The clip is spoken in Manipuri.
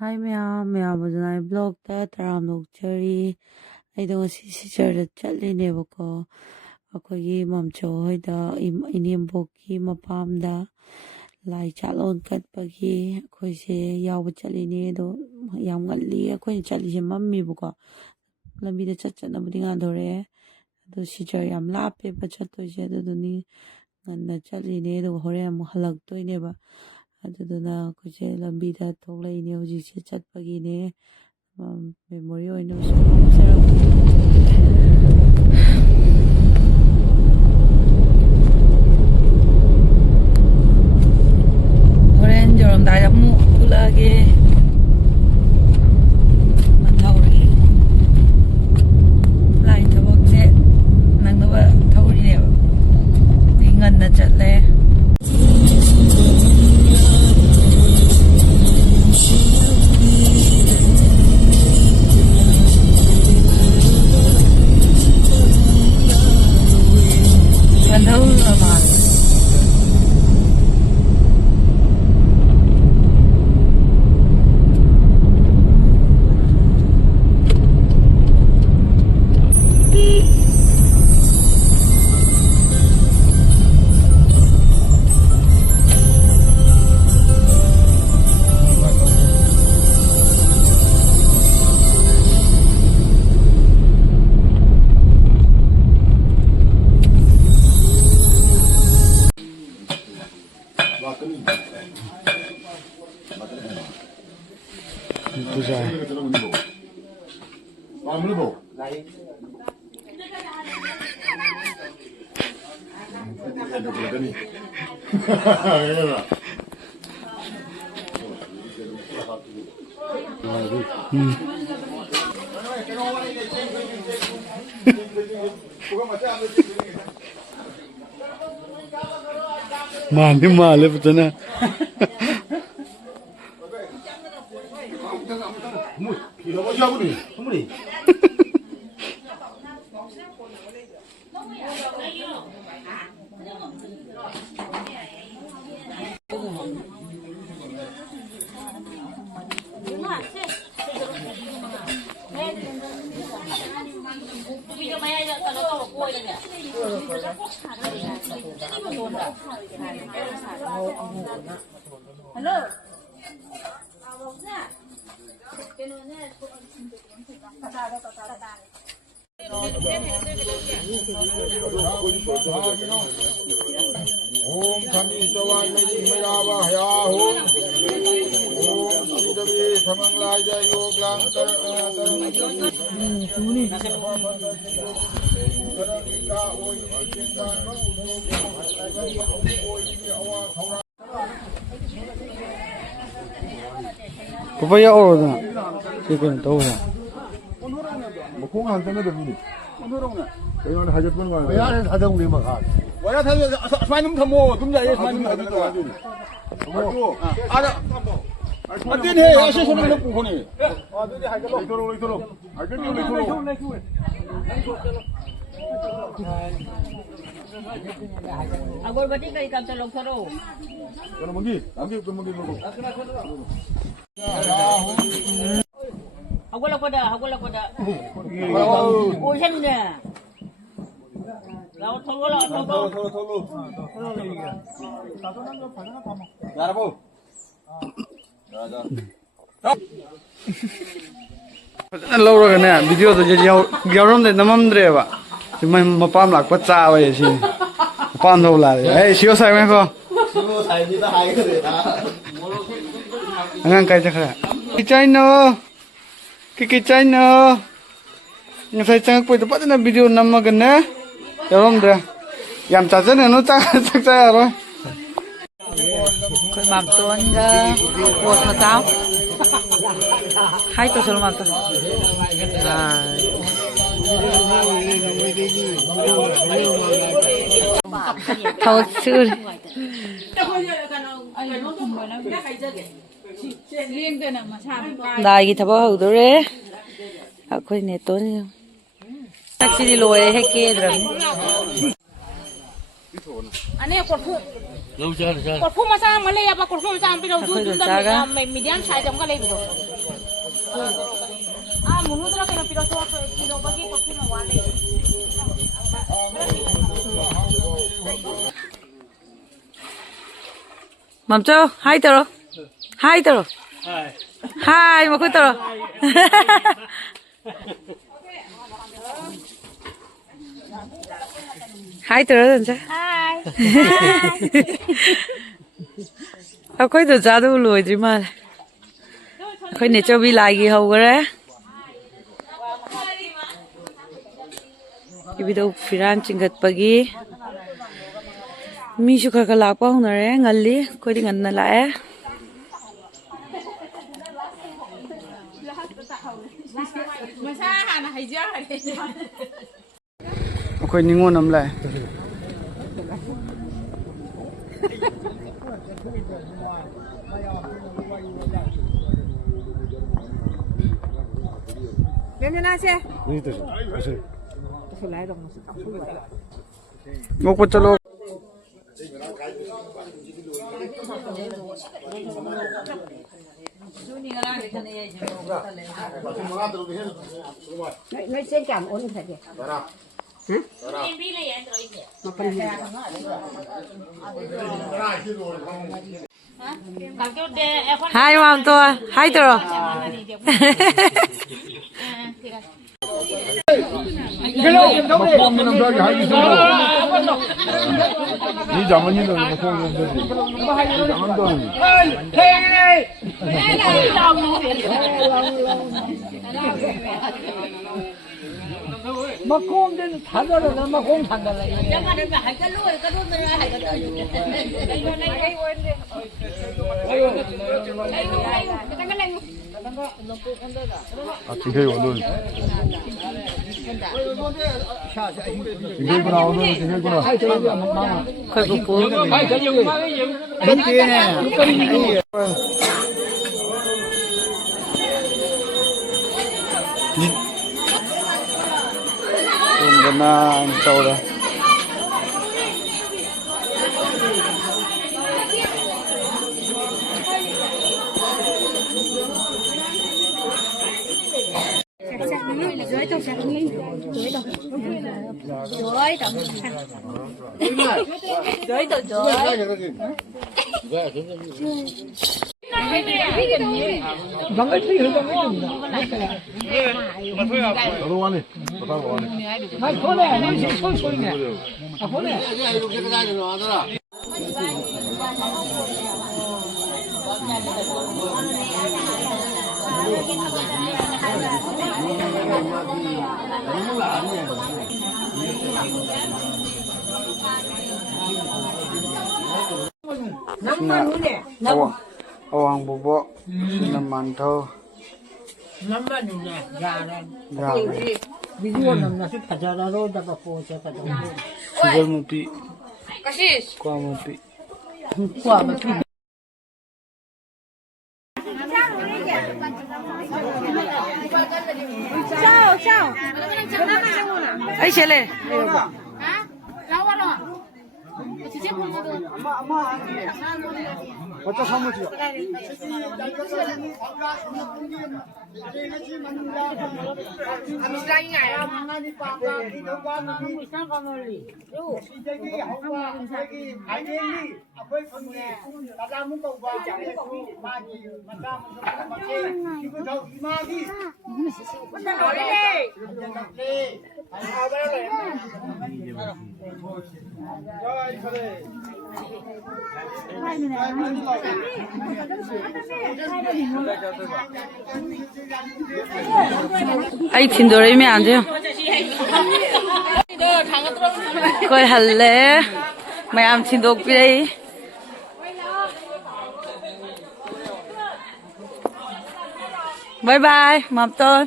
ꯍꯥꯏ ꯃꯌꯥꯝ ꯑꯗꯨꯅ ꯑꯩ ꯕ꯭ꯂꯣꯛꯇ ꯇꯔꯥꯝꯅꯣꯛꯆꯔꯤ ꯑꯩꯗꯣ ꯉꯁꯤ ꯁꯤꯁꯇꯔꯗ ꯆꯠꯂꯤꯅꯦꯕꯀꯣ ꯑꯩꯈꯣꯏꯒꯤ ꯃꯝꯆꯧ ꯍꯣꯏꯗ ꯏꯅꯦꯝꯕꯣꯛꯀꯤ ꯃꯄꯥꯝꯗ ꯂꯥꯏ ꯆꯥꯛꯂꯣꯟ ꯀꯠꯄꯒꯤ ꯑꯩꯈꯣꯏꯁꯦ ꯌꯥꯎꯕ ꯆꯠꯂꯤꯅꯦ ꯑꯗꯣ ꯌꯥꯝ ꯉꯜꯂꯤ ꯑꯩꯈꯣꯏꯅ ꯆꯠꯂꯤꯁꯦ ꯃꯝꯃꯤꯕꯀꯣ ꯂꯝꯕꯤꯗ ꯆꯠꯅꯕꯨꯗꯤ ꯉꯥꯟꯗꯧꯔꯛꯑꯦ ꯑꯗꯣ ꯁꯤꯁꯇꯔ ꯌꯥꯝ ꯂꯥꯞꯄꯦꯕ ꯆꯠꯇꯣꯏꯁꯦ ꯑꯗꯨꯗꯨꯅꯤ ꯉꯟꯅ ꯆꯠꯂꯤꯅꯦ ꯑꯗꯨꯒ ꯍꯣꯔꯦꯟ ꯑꯃꯨꯛ ꯍꯜꯂꯛꯇꯣꯏꯅꯦꯕ ꯑꯗꯨꯗꯨꯅ ꯑꯩꯈꯣꯏꯁꯦ ꯂꯝꯕꯤꯗ ꯊꯣꯛꯂꯛꯏꯅꯦ ꯍꯧꯖꯤꯛꯁꯦ ꯆꯠꯄꯒꯤꯅꯦ ꯃꯦꯃꯣꯔꯤ ꯑꯣꯏꯅ ꯁꯨꯝ ꯍꯥꯞꯆꯔꯛꯄꯅꯦ ꯍꯣꯔꯦꯟ ꯌꯧꯔꯝꯗꯥꯏꯗ ꯑꯃꯨꯛ ꯊꯣꯛꯂꯛꯑꯒꯦ ꯊꯧꯔꯤ ꯂꯥꯏ ꯊꯕꯛꯁꯦ ꯅꯪꯅꯕ ꯊꯧꯔꯤꯅꯦꯕ ꯉꯟꯅ ꯆꯠꯂꯦ Mandi male putana. Hello. Om Shani Chawan Mei Mayava Hayahu Om Shri Devi Samanglaya Yoglang Papaya order. Chicken toha. Mukung hantana demi. Kayo na hajat mo nga. Kaya hadong ni Makal. Wala tayo asmay num thamo dum jay asmay num thamo. Ada Atin he ase sono na pu khoni. Adudi hajalo. Lekoro. Hajalo lekoro. अगरबत्ती कई काम से लोग करो Kono mangi logo. अगला कोड़ा ओशन ने लाओ थोलो Garabo. Lauraga video to yaurom de namamdreba. Mapam lakpa cha wa si. Mapam tho la. Hey sio sai me ko. Sio sai ni ta hai kare ta. Angang kai chakra. Kichai no. Kichai no. Ngasai chang poi to patna video namaga na. Yaurom de. Yam cha cha no cha cha ro. Khoi mam tuan ga bột ma tao hai to solo mam to thau sur dai gi thabo hau dore akhoi ne to ni taxi di loe he ke dram Ane korfu. Korfu masa male ya ba korfu masa ambil uju uju dah medium size jam ka lagi tu. 멈춰. 하이 들어. 하이 들어. 하이 먹고 들어. 하이 들어 진짜. 하이. Khối từ xa tôi lùi chứ mà khối này cho vi lại gì hầu cái video phiran chingat pagi mi su khar lạc pa hona re ngalli khoi di ngan na la e khoi ningo nam lại 먹고 잘로 nói xin cảm ơn thầy đi. hai mam to hai to 니 장모님도 콩 되지. 장모님도. Mà con đến thằng đó là mà con thằng đó là. 아, 지금 오늘. 지금구나 오늘 지금구나. khoi bu pu na trâu đó 너도 와니. 너도 와니. Awang bubuk naman to. Naman na garan. Ya. Video nam na si pajararo dapat po siya pa daw. Sugar mo pi. Kuha mo pi. Kuha mo pi. ai xe lên 어쩌 사무치야. ai xin đồ đấy mẹ ăn chưa coi hẳn lẽ mày ăn xin đồ cái đấy bye bye mập tôn